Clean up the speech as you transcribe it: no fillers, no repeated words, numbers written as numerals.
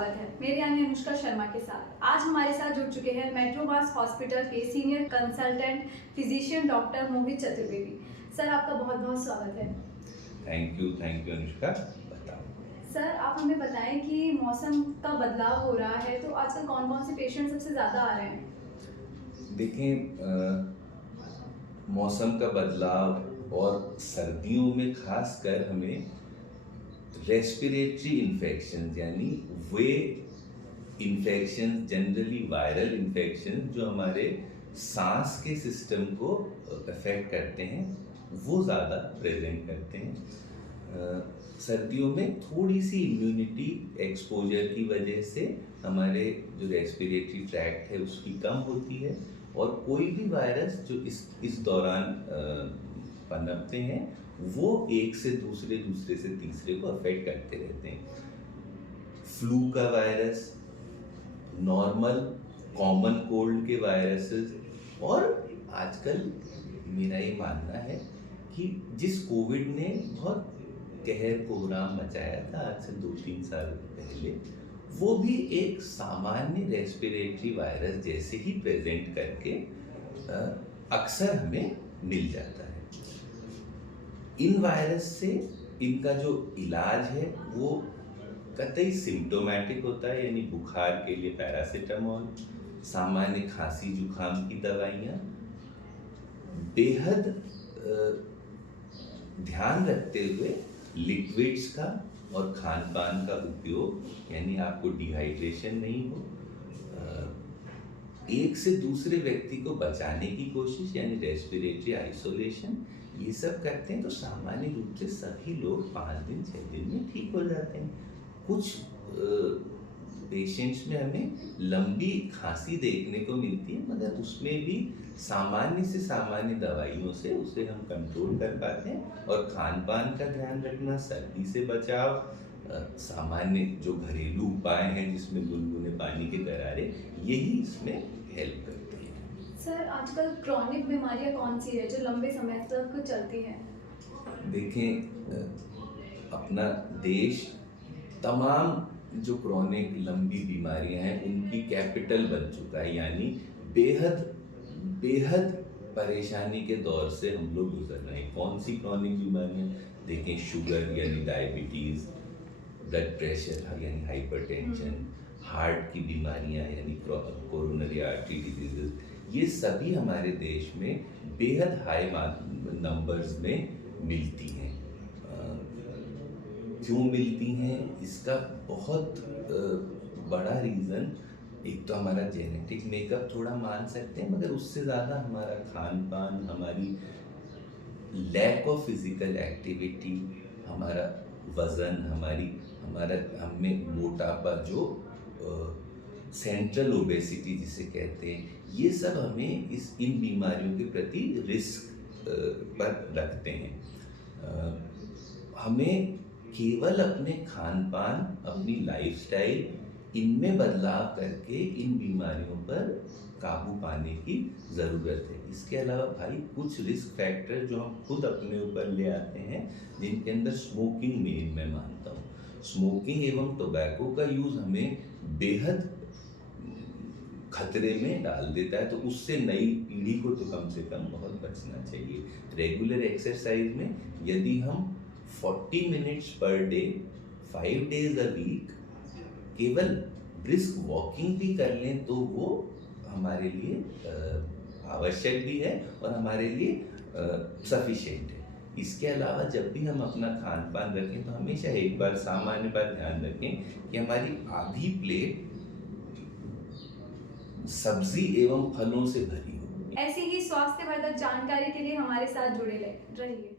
स्वागत है मेरे यानी अनुष्का शर्मा के साथ। आज हमारे साथ जुड़ चुके हैं मेट्रोबास हॉस्पिटल के सीनियर कंसल्टेंट फिजिशियन डॉक्टर मोहित चतुर्वेदी। सर, आपका बहुत बहुत स्वागत है। Thank you Anushka. बताओ सर, आप हमें बताएं कि मौसम का बदलाव हो रहा है तो आजकल कौन कौन से पेशेंट सबसे ज़्यादा आ रहे हैं? देखें, मौसम का बदलाव और सर्दियों में खासकर हमें रेस्पिरेटरी इन्फेक्शन यानी वे इन्फेक्शन, जनरली वायरल इन्फेक्शन जो हमारे सांस के सिस्टम को अफेक्ट करते हैं, वो ज़्यादा प्रेजेंट करते हैं। सर्दियों में थोड़ी सी इम्यूनिटी एक्सपोजर की वजह से हमारे जो रेस्पिरेटरी ट्रैक्ट है उसकी कम होती है, और कोई भी वायरस जो इस दौरान पनपते हैं वो एक से दूसरे से तीसरे को अफेक्ट करते रहते हैं। फ्लू का वायरस, नॉर्मल कॉमन कोल्ड के वायरसेस, और आजकल मेरा ये मानना है कि जिस कोविड ने बहुत कहर कोहराम मचाया था आज से 2-3 साल पहले, वो भी एक सामान्य रेस्पिरेटरी वायरस जैसे ही प्रेजेंट करके अक्सर हमें मिल जाता है। इन वायरस से इनका जो इलाज है वो कतई सिम्टोमेटिक होता है, यानी बुखार के लिए पैरासीटामोल, सामान्य खांसी जुकाम की दवाइयाँ, बेहद ध्यान रखते हुए लिक्विड्स का और खान पान का उपयोग, यानी आपको डिहाइड्रेशन नहीं हो, एक से दूसरे व्यक्ति को बचाने की कोशिश यानी रेस्पिरेटरी आइसोलेशन, ये सब करते हैं तो सामान्य रूप से सभी लोग 5 दिन 6 दिन में ठीक हो जाते हैं। कुछ पेशेंट्स में हमें लंबी खांसी देखने को मिलती है, मगर उसमें भी सामान्य से सामान्य दवाइयों से उसे हम कंट्रोल कर पाते हैं। और खान पान का ध्यान रखना, सर्दी से बचाव, सामान्य जो घरेलू उपाय हैं जिसमें गुनगुने पानी के गरारे, यही इसमें हेल्प करते हैं। सर, आजकल क्रॉनिक बीमारियां कौन सी है जो लंबे समय तक चलती हैं? देखें, अपना देश तमाम जो क्रॉनिक लंबी बीमारियां हैं उनकी कैपिटल बन चुका है, यानी बेहद परेशानी के दौर से हम लोग गुजर रहे हैं। कौन सी क्रॉनिक बीमारियां? देखें, शुगर यानी डायबिटीज़, ब्लड प्रेशर यानी हाइपरटेंशन, हार्ट की बीमारियां यानी कोरोनरी आर्टरी डिजीजेस, ये सभी हमारे देश में बेहद हाई नंबर्स में मिलती हैं। क्यों मिलती हैं? इसका बहुत बड़ा रीज़न, एक तो हमारा जेनेटिक मेकअप थोड़ा मान सकते हैं, मगर उससे ज़्यादा हमारा खान पान, हमारी लैक ऑफ फिजिकल एक्टिविटी, हमारा वज़न, हमें मोटापा, जो सेंट्रल ओबेसिटी जिसे कहते हैं, ये सब हमें इन बीमारियों के प्रति रिस्क पर रखते हैं। हमें केवल अपने खान पान, अपनी लाइफस्टाइल, इनमें बदलाव करके इन बीमारियों पर काबू पाने की ज़रूरत है। इसके अलावा भाई कुछ रिस्क फैक्टर जो हम खुद अपने ऊपर ले आते हैं, जिनके अंदर स्मोकिंग मेन मैं मानता हूँ। स्मोकिंग एवं टोबैको का यूज़ हमें बेहद खतरे में डाल देता है, तो उससे नई पीढ़ी को तो कम से कम बहुत बचना चाहिए। रेगुलर एक्सरसाइज में यदि हम 40 minutes per day 5 days a week केवल ब्रिस्क वॉकिंग भी कर लें तो वो हमारे लिए आवश्यक भी है और हमारे लिए सफिशिएंट है। इसके अलावा जब भी हम अपना खान पान रखें तो हमेशा एक बार सामान्य बात ध्यान रखें कि हमारी आधी प्लेट सब्जी एवं फलों से भरी हो। ऐसी ही स्वास्थ्यवर्धक जानकारी के लिए हमारे साथ जुड़े रहिए।